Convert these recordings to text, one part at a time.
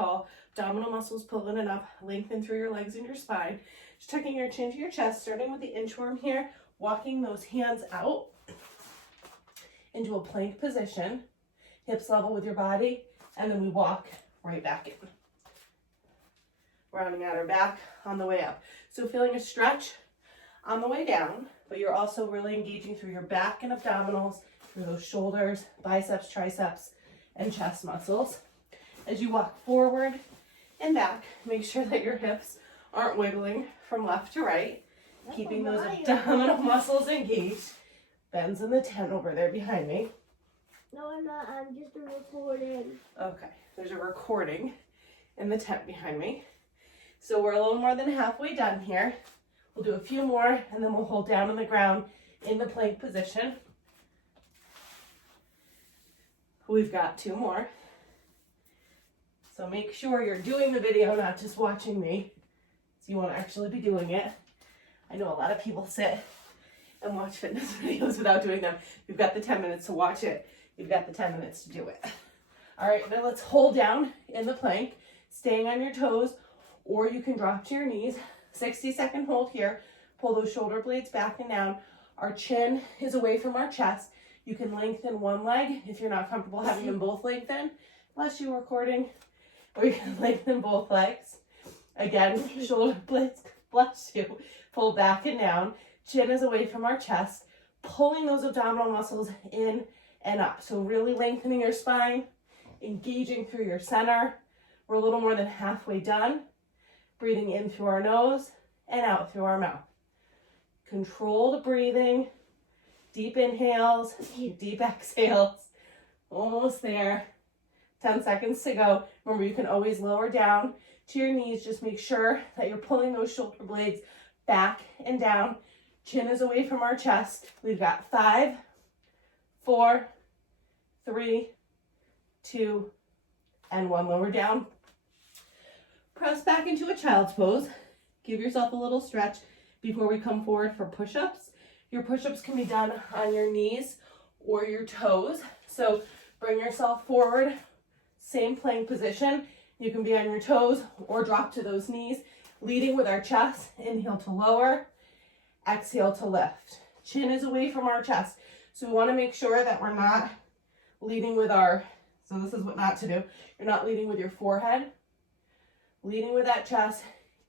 tall. Abdominal muscles pulling it up. Lengthen through your legs and your spine. Just tucking your chin to your chest, starting with the inchworm here. Walking those hands out into a plank position. Hips level with your body. And then we walk right back in. Rounding out our back on the way up. So feeling a stretch on the way down, but you're also really engaging through your back and abdominals, through those shoulders, biceps, triceps, and chest muscles. As you walk forward and back, make sure that your hips aren't wiggling from left to right, keeping those abdominal muscles engaged. Ben's in the tent over there behind me. No, I'm not. I'm just recording. Okay, there's a recording in the tent behind me. So we're a little more than halfway done here. We'll do a few more and then we'll hold down on the ground in the plank position. We've got 2 more. So make sure you're doing the video, not just watching me. So you want to actually be doing it. I know a lot of people sit and watch fitness videos without doing them. You've got the 10 minutes to watch it. You've got the 10 minutes to do it. All right, now let's hold down in the plank, staying on your toes, or you can drop to your knees. 60-second hold here. Pull those shoulder blades back and down. Our chin is away from our chest. You can lengthen one leg if you're not comfortable having them both lengthen. Bless you, recording. Or you can lengthen both legs. Again, shoulder blades, bless you. Pull back and down. Chin is away from our chest. Pulling those abdominal muscles in and up. So really lengthening your spine, engaging through your center. We're a little more than halfway done. Breathing in through our nose and out through our mouth. Controlled breathing, deep inhales, deep exhales. Almost there. 10 seconds to go. Remember, you can always lower down to your knees. Just make sure that you're pulling those shoulder blades back and down. Chin is away from our chest. We've got 5, 4, 3, 2, and 1. Lower down. Press back into a child's pose. Give yourself a little stretch before we come forward for push-ups. Your push-ups can be done on your knees or your toes. So bring yourself forward, same plank position. You can be on your toes or drop to those knees, leading with our chest. Inhale to lower, exhale to lift. Chin is away from our chest. So we want to make sure that we're not leading with our, so this is what not to do. You're not leading with your forehead. Leading with that chest,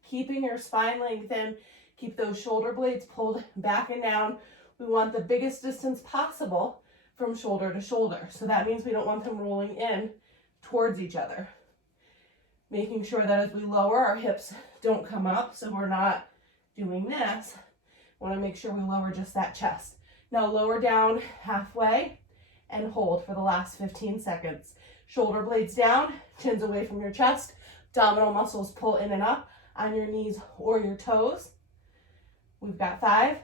keeping your spine lengthened, keep those shoulder blades pulled back and down. We want the biggest distance possible from shoulder to shoulder. So that means we don't want them rolling in towards each other. Making sure that as we lower, our hips don't come up, so we're not doing this. We want to make sure we lower just that chest. Now lower down halfway and hold for the last 15 seconds. Shoulder blades down, chins away from your chest. Abdominal muscles pull in and up on your knees or your toes. We've got 5,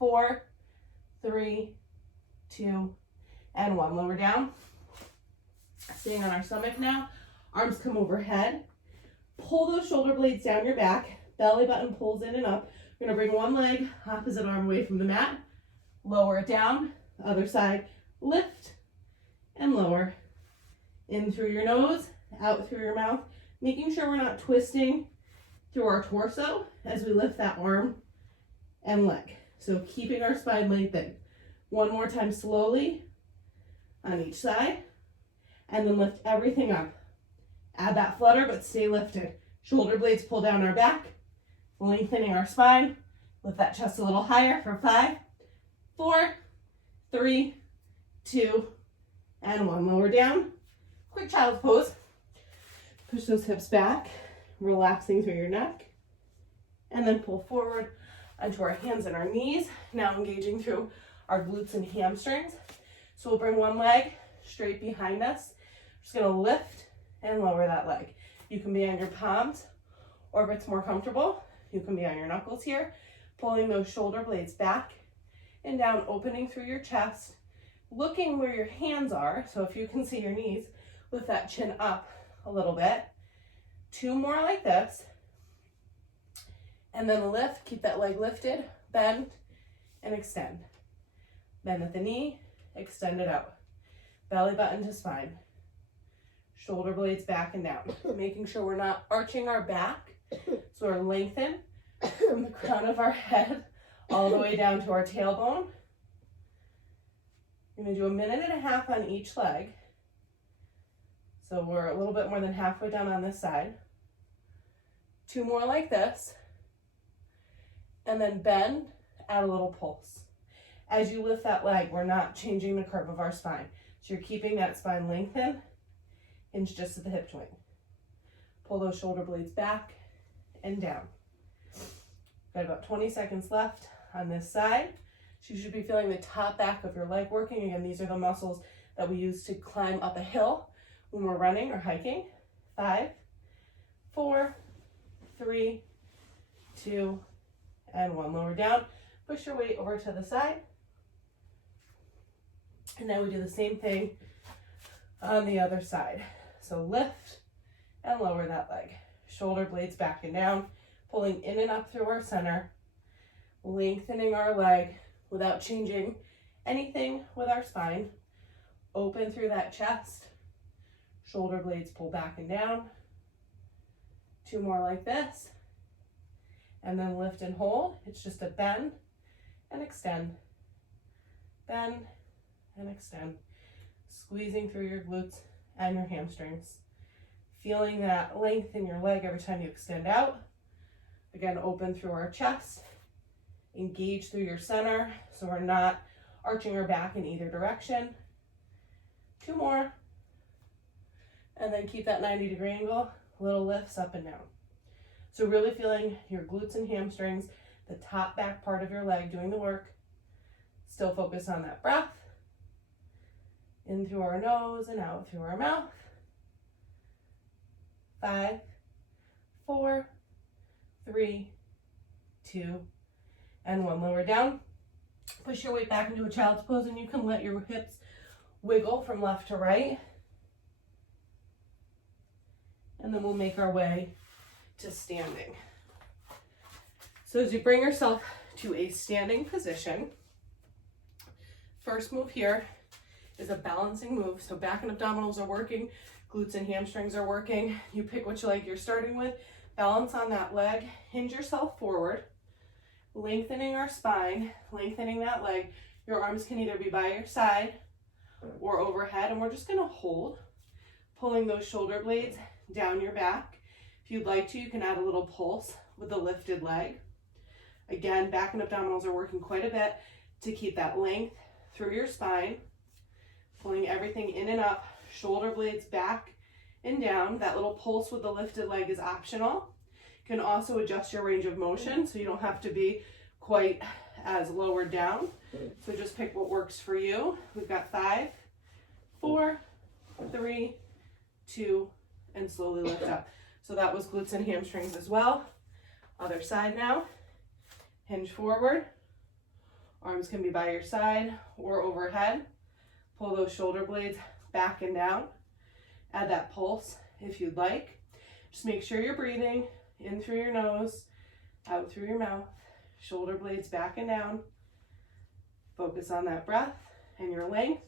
4, 3, 2, and 1. Lower down. Staying on our stomach now. Arms come overhead. Pull those shoulder blades down your back. Belly button pulls in and up. We're going to bring one leg, opposite arm away from the mat. Lower it down. Other side. Lift and lower. In through your nose, out through your mouth. Making sure we're not twisting through our torso as we lift that arm and leg. So keeping our spine lengthened. One more time slowly on each side. And then lift everything up. Add that flutter, but stay lifted. Shoulder blades pull down our back. Lengthening our spine. Lift that chest a little higher for 5, 4, 3, 2, and 1. Lower down. Quick child's pose. Push those hips back, relaxing through your neck, and then pull forward onto our hands and our knees. Now engaging through our glutes and hamstrings. So we'll bring one leg straight behind us. Just gonna lift and lower that leg. You can be on your palms, or if it's more comfortable, you can be on your knuckles here, pulling those shoulder blades back and down, opening through your chest, looking where your hands are. So if you can see your knees, lift that chin up a little bit. 2 more like this. And then lift, keep that leg lifted, bend, and extend. Bend at the knee, extend it out. Belly button to spine. shoulder blades back and down. Making sure we're not arching our back. So we're lengthen from the crown of our head all the way down to our tailbone. You're gonna do 1.5 minutes on each leg. So we're a little bit more than halfway down on this side. 2 more like this. And then bend, add a little pulse. As you lift that leg, we're not changing the curve of our spine. So you're keeping that spine lengthened, hinge just at the hip joint. Pull those shoulder blades back and down. Got about 20 seconds left on this side. So you should be feeling the top back of your leg working. Again, these are the muscles that we use to climb up a hill when we're running or hiking. 5, 4, 3, 2, and 1. Lower down. Push your weight over to the side. And now we do the same thing on the other side. So lift and lower that leg. Shoulder blades back and down, pulling in and up through our center, lengthening our leg without changing anything with our spine. Open through that chest. Shoulder blades pull back and down. 2 more like this. And then lift and hold. It's just a bend and extend. Bend and extend. Squeezing through your glutes and your hamstrings. Feeling that length in your leg every time you extend out. Again, open through our chest. Engage through your center so we're not arching our back in either direction. 2 more. And then keep that 90-degree angle. Little lifts up and down. So really feeling your glutes and hamstrings, the top back part of your leg doing the work. Still focus on that breath. In through our nose and out through our mouth. 5, 4, 3, 2, and 1. Lower down. Push your weight back into a child's pose, and you can let your hips wiggle from left to right. And then we'll make our way to standing. So as you bring yourself to a standing position, first move here is a balancing move. So back and abdominals are working, glutes and hamstrings are working. You pick which leg you're starting with. Balance on that leg, hinge yourself forward, lengthening our spine, lengthening that leg. Your arms can either be by your side or overhead, and we're just gonna hold, pulling those shoulder blades down your back. If you'd like to, you can add a little pulse with the lifted leg. Again, back and abdominals are working quite a bit to keep that length through your spine, pulling everything in and up, shoulder blades back and down. That little pulse with the lifted leg is optional. You can also adjust your range of motion so you don't have to be quite as lowered down. So just pick what works for you. We've got 5, 4, 3, 2, and slowly lift up. So that was glutes and hamstrings as well. Other side now. Hinge forward. Arms can be by your side or overhead. Pull those shoulder blades back and down. Add that pulse if you'd like. Just make sure you're breathing in through your nose, out through your mouth. Shoulder blades back and down. Focus on that breath and your length.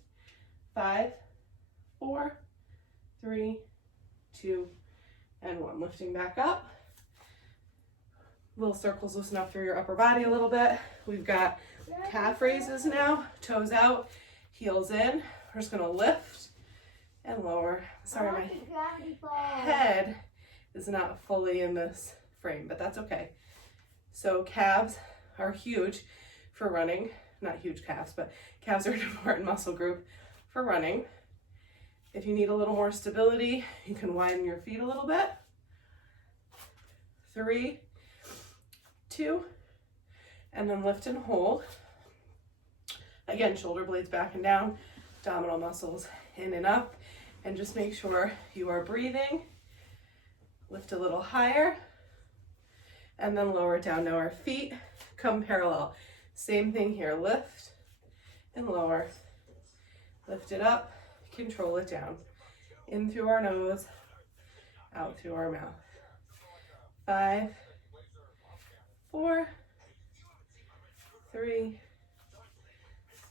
5, 4, 3, 2, and 1. Lifting back up. Little circles loosen up through your upper body a little bit. We've got calf raises now. Toes out, heels in. We're just gonna lift and lower. Sorry, my head is not fully in this frame, but that's okay. So calves are huge for running. Not huge calves, but calves are an important muscle group for running. If you need a little more stability, you can widen your feet a little bit. 3, 2, and then lift and hold. Again, shoulder blades back and down, abdominal muscles in and up, and just make sure you are breathing. Lift a little higher, and then lower it down. Now our feet come parallel. Same thing here, lift and lower. Lift it up, control it down. In through our nose, out through our mouth. 5, 4, 3,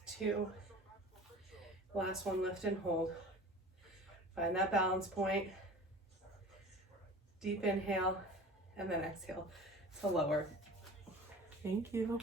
2, last one, lift and hold. Find that balance point. Deep inhale and then exhale to lower. Thank you.